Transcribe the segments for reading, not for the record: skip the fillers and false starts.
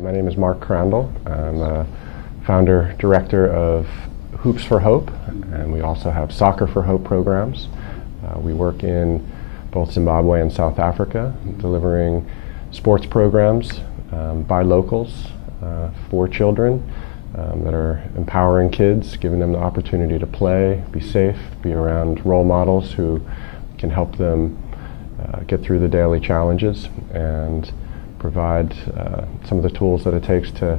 My name is Mark Crandall. I'm a founder director of Hoops for Hope, and we also have Soccer for Hope programs. We work in both Zimbabwe and South Africa, delivering sports programs by locals for children that are empowering kids, giving them the opportunity to play, be safe, be around role models who can help them get through the daily challenges and provide some of the tools that it takes to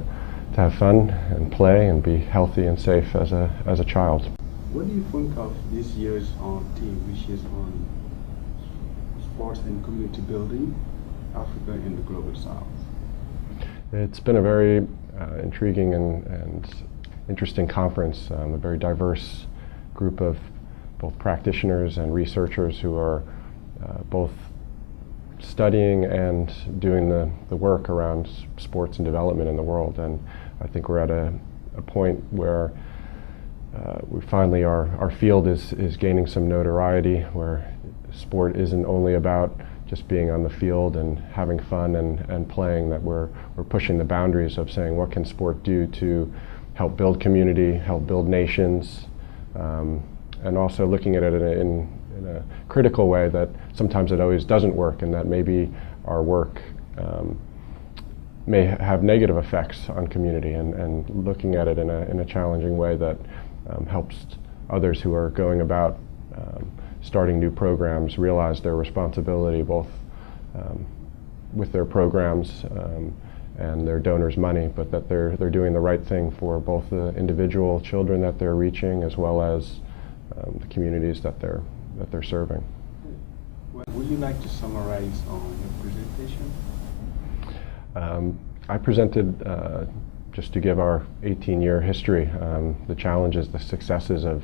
have fun and play and be healthy and safe as a child. What do you think of this year's theme, which is on sports and community building, Africa and the Global South? It's been a very intriguing and interesting conference, a very diverse group of both practitioners and researchers who are both studying and doing the work around sports and development in the world. And I think we're at a point where we finally, our field is gaining some notoriety, where sport isn't only about just being on the field and having fun and playing, that we're pushing the boundaries of saying what can sport do to help build community, help build nations, and also looking at it in a critical way that sometimes it always doesn't work, and that maybe our work may have negative effects on community, and looking at it in a challenging way that helps others who are going about starting new programs realize their responsibility both with their programs and their donors' money, but that they're doing the right thing for both the individual children that they're reaching as well as the communities that they're serving. Well, would you like to summarize your presentation? I presented, just to give our 18-year history, the challenges, the successes of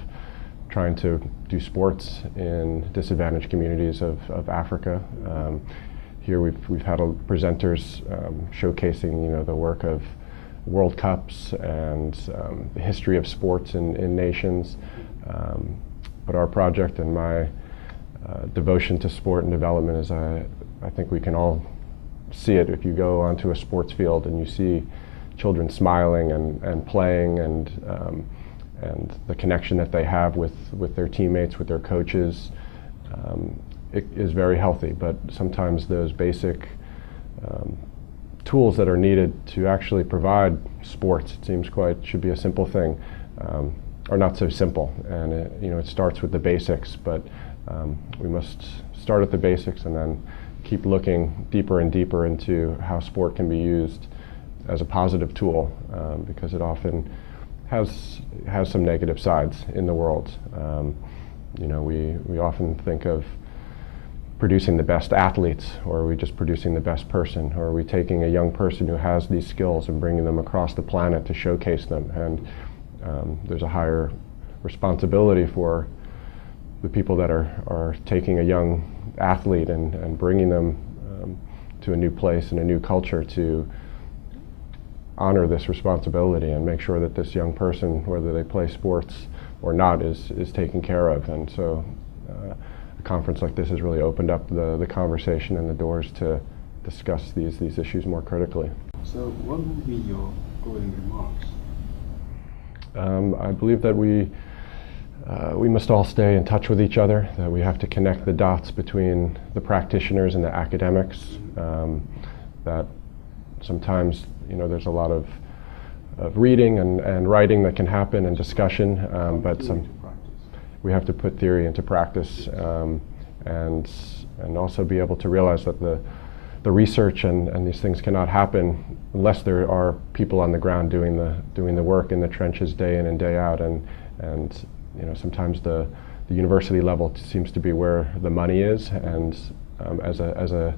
trying to do sports in disadvantaged communities of Africa. Here we've had presenters showcasing the work of World Cups and the history of sports in nations. But our project and my devotion to sport and development is, I think we can all see it if you go onto a sports field and you see children smiling and playing and the connection that they have with their teammates, with their coaches. It is very healthy, but sometimes those basic tools that are needed to actually provide sports, it seems should be a simple thing, are not so simple, and it starts with the basics, but we must start at the basics and then keep looking deeper and deeper into how sport can be used as a positive tool, because it often has some negative sides in the world. We often think of producing the best athletes, or are we just producing the best person, or are we taking a young person who has these skills and bringing them across the planet to showcase them? And there's a higher responsibility for the people that are taking a young athlete and bringing them to a new place and a new culture, to honor this responsibility and make sure that this young person, whether they play sports or not, is taken care of. And so a conference like this has really opened up the conversation and the doors to discuss these issues more critically. So what would be your closing remarks? I believe that we must all stay in touch with each other, that we have to connect the dots between the practitioners and the academics, that sometimes there's a lot of reading and writing that can happen and discussion, but we have to put theory into practice, and also be able to realize that the research and these things cannot happen unless there are people on the ground doing the work in the trenches day in and day out, and sometimes the university level seems to be where the money is, and as a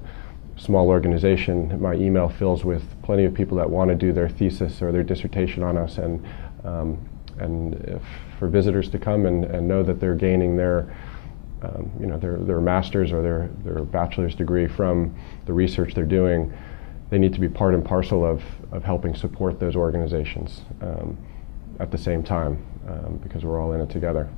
small organization, my email fills with plenty of people that want to do their thesis or their dissertation on us, and if for visitors to come and know that they're gaining their master's or their bachelor's degree from the research they're doing, they need to be part and parcel of helping support those organizations at the same time, because we're all in it together.